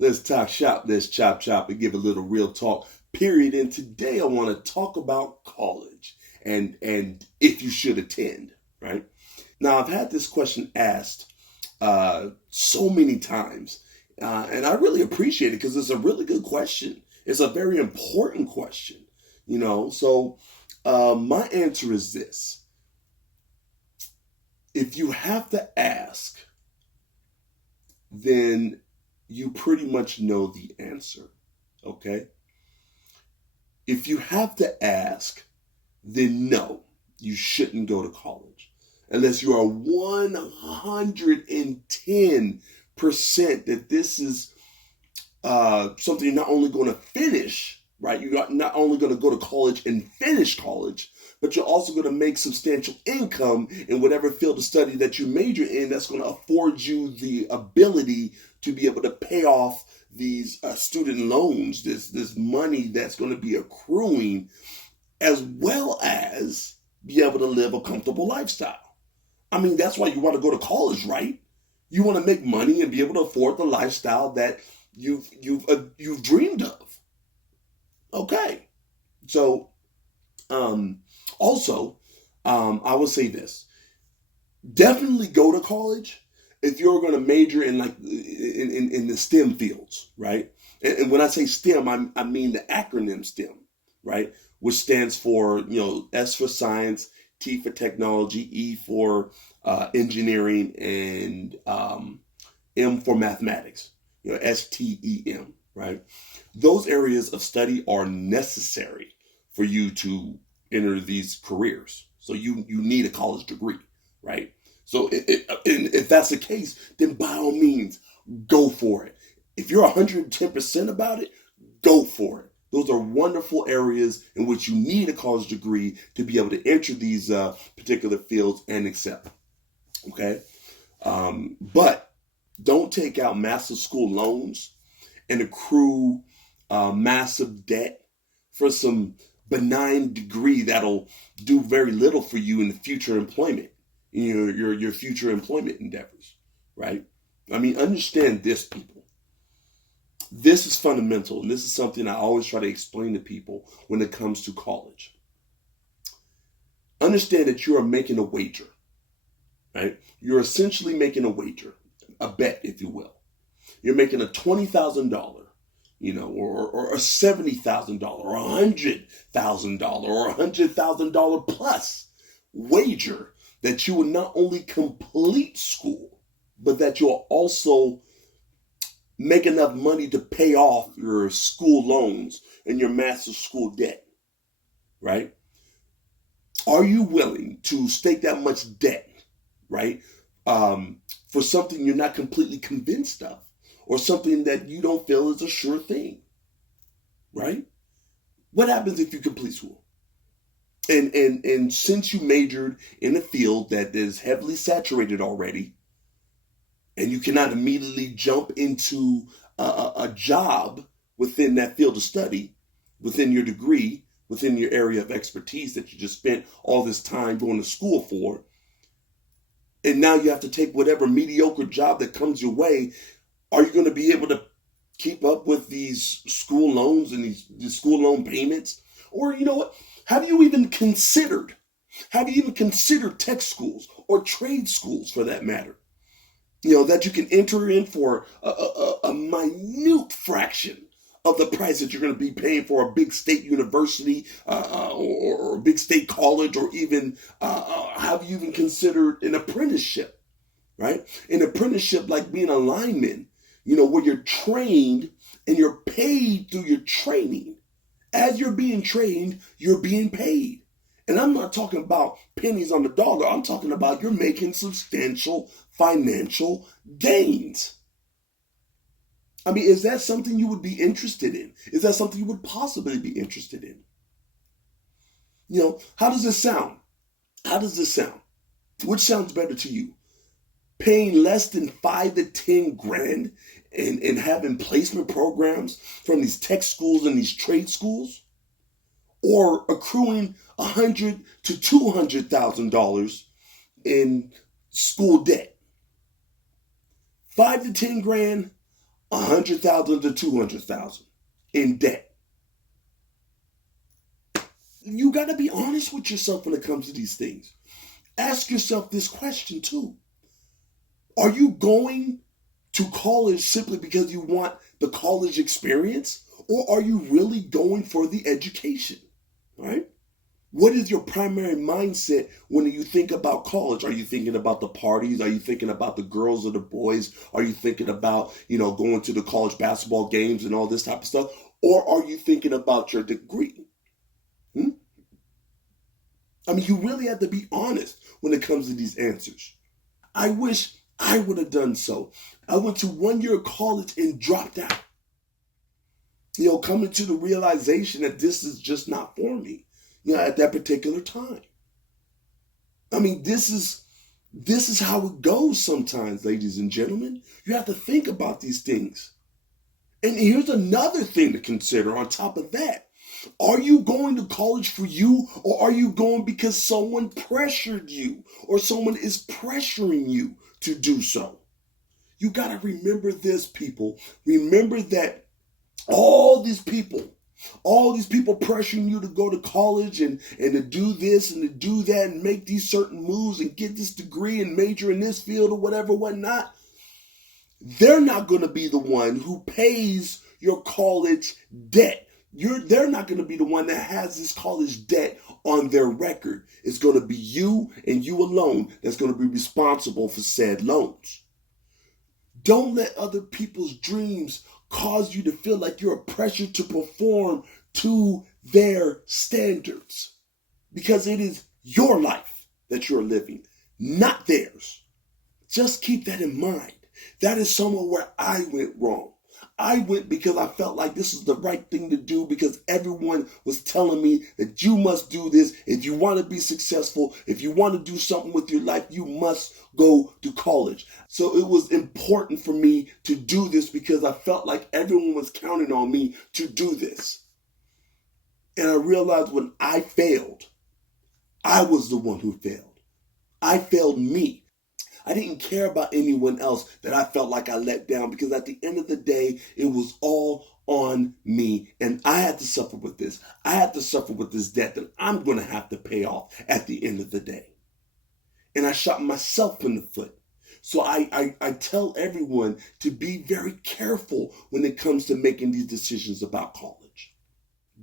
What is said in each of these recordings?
Let's talk shop, let's chop chop and give a little real talk, period. And today I want to talk about college and if you should attend, right? Now I've had this question asked so many times, and I really appreciate it because it's a really good question. It's a very important question, you know. So my answer is this: if you have to ask, then you pretty much know the answer. Okay? If you have to ask, then no, you shouldn't go to college. Unless you are 110% that this is something you're not only going to finish, right? You're not only going to go to college and finish college, but you're also going to make substantial income in whatever field of study that you major in that's going to afford you the ability to be able to pay off these student loans, this money that's going to be accruing, as well as be able to live a comfortable lifestyle. I mean, that's why you want to go to college, right? You want to make money and be able to afford the lifestyle that you've dreamed of. Okay, so also, I will say this: definitely go to college if you're going to major in like in the STEM fields, right? And when I say STEM, I mean the acronym STEM, right? Which stands for, you know, S for science, T for technology, E for engineering, and M for mathematics. You know, STEM, right? Those areas of study are necessary for you to enter these careers. So you need a college degree, right? So if that's the case, then by all means, go for it. If you're 110% about it, go for it. Those are wonderful areas in which you need a college degree to be able to enter these particular fields and excel. Okay? But don't take out massive school loans and accrue massive debt for some benign degree that'll do very little for you in the future employment, your future employment endeavors, right? I mean, understand this, people. This is fundamental, and this is something I always try to explain to people when it comes to college. Understand that you are making a wager, right? You're essentially making a wager, a bet, if you will. You're making a $20,000, you know, or a $70,000, or $100,000, or $100,000 plus wager that you will not only complete school, but that you'll also make enough money to pay off your school loans and your massive school debt, right? Are you willing to stake that much debt, right, for something you're not completely convinced of, or something that you don't feel is a sure thing, right? What happens if you complete school? And since you majored in a field that is heavily saturated already, and you cannot immediately jump into a job within that field of study, within your degree, within your area of expertise that you just spent all this time going to school for, and now you have to take whatever mediocre job that comes your way, are you going to be able to keep up with these school loans and these school loan payments? Or, you know what? Have you even considered tech schools or trade schools, for that matter? You know, that you can enter in for a minute fraction of the price that you're going to be paying for a big state university or a big state college, or even have you even considered an apprenticeship, right? An apprenticeship like being a lineman, you know, where you're trained and you're paid through your training. As you're being trained, you're being paid. And I'm not talking about pennies on the dollar. I'm talking about you're making substantial financial gains. I mean, is that something you would be interested in? Is that something you would possibly be interested in? You know, how does this sound? How does this sound? Which sounds better to you? Paying less than 5 to 10 grand and having placement programs from these tech schools and these trade schools? Or accruing $100,000 to $200,000 in school debt? 5 to 10 grand, $100,000 to $200,000 in debt. You got to be honest with yourself when it comes to these things. Ask yourself this question too. Are you going to college simply because you want the college experience? Or are you really going for the education? Right? What is your primary mindset when you think about college? Are you thinking about the parties? Are you thinking about the girls or the boys? Are you thinking about, going to the college basketball games and all this type of stuff? Or are you thinking about your degree? I mean, you really have to be honest when it comes to these answers. I wish I would have done so. I went to 1 year of college and dropped out. Coming to the realization that this is just not for me, at that particular time. I mean, this is how it goes sometimes, ladies and gentlemen. You have to think about these things. And here's another thing to consider on top of that. Are you going to college for you, or are you going because someone pressured you or someone is pressuring you to do so? You got to remember this, people. Remember that all these people pressuring you to go to college and to do this and to do that and make these certain moves and get this degree and major in this field or whatever, whatnot, they're not going to be the one who pays your college debt. They're not going to be the one that has this college debt on their record. It's going to be you and you alone that's going to be responsible for said loans. Don't let other people's dreams cause you to feel like you're pressured to perform to their standards, because it is your life that you're living, not theirs. Just keep that in mind. That is somewhere where I went wrong. I went because I felt like this is the right thing to do, because everyone was telling me that you must do this. If you want to be successful, if you want to do something with your life, you must go to college. So it was important for me to do this because I felt like everyone was counting on me to do this. And I realized when I failed, I was the one who failed. I failed me. I didn't care about anyone else that I felt like I let down, because at the end of the day, it was all on me. And I had to suffer with this. I had to suffer with this debt that I'm going to have to pay off at the end of the day. And I shot myself in the foot. So I tell everyone to be very careful when it comes to making these decisions about college.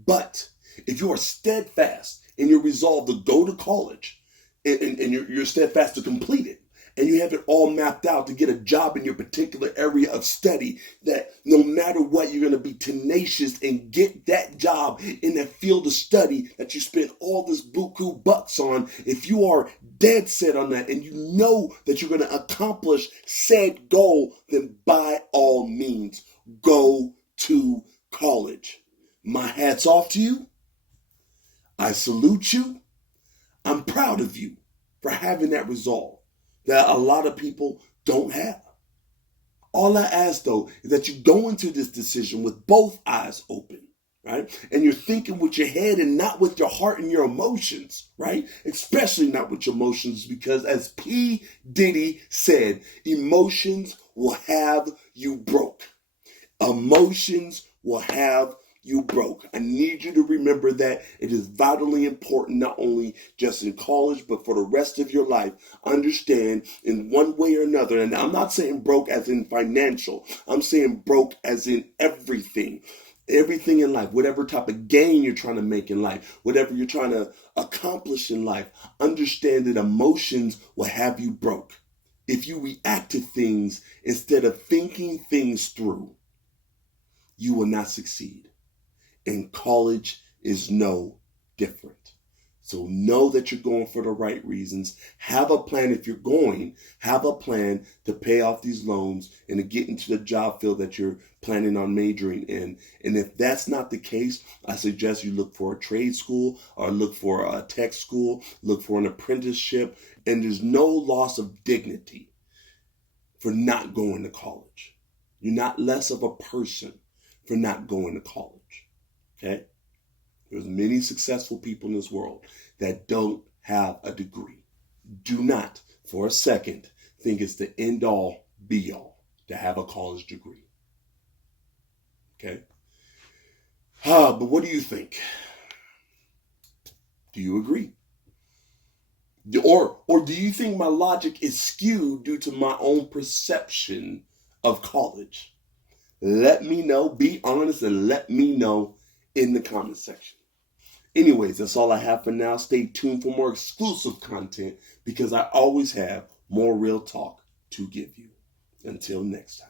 But if you are steadfast in your resolve to go to college, and you're steadfast to complete it, and you have it all mapped out to get a job in your particular area of study, that no matter what, you're going to be tenacious and get that job in that field of study that you spent all this buku bucks on. If you are dead set on that and you know that you're going to accomplish said goal, then by all means, go to college. My hat's off to you. I salute you. I'm proud of you for having that resolve that a lot of people don't have. All I ask, though, is that you go into this decision with both eyes open, right? And you're thinking with your head and not with your heart and your emotions, right? Especially not with your emotions, because as P. Diddy said, emotions will have you broke. Emotions will have you broke. I need you to remember that. It is vitally important, not only just in college, but for the rest of your life. Understand in one way or another, and I'm not saying broke as in financial. I'm saying broke as in everything. Everything in life, whatever type of gain you're trying to make in life, whatever you're trying to accomplish in life, understand that emotions will have you broke. If you react to things instead of thinking things through, you will not succeed. And college is no different. So know that you're going for the right reasons. Have a plan. If you're going, have a plan to pay off these loans and to get into the job field that you're planning on majoring in. And if that's not the case, I suggest you look for a trade school or look for a tech school, look for an apprenticeship. And there's no loss of dignity for not going to college. You're not less of a person for not going to college. Okay? There's many successful people in this world that don't have a degree. Do not, for a second, think it's the end-all, be-all to have a college degree. Okay. But what do you think? Do you agree? Or do you think my logic is skewed due to my own perception of college? Let me know. Be honest and let me know in the comment section. Anyways, that's all I have for now. Stay tuned for more exclusive content because I always have more real talk to give you. Until next time.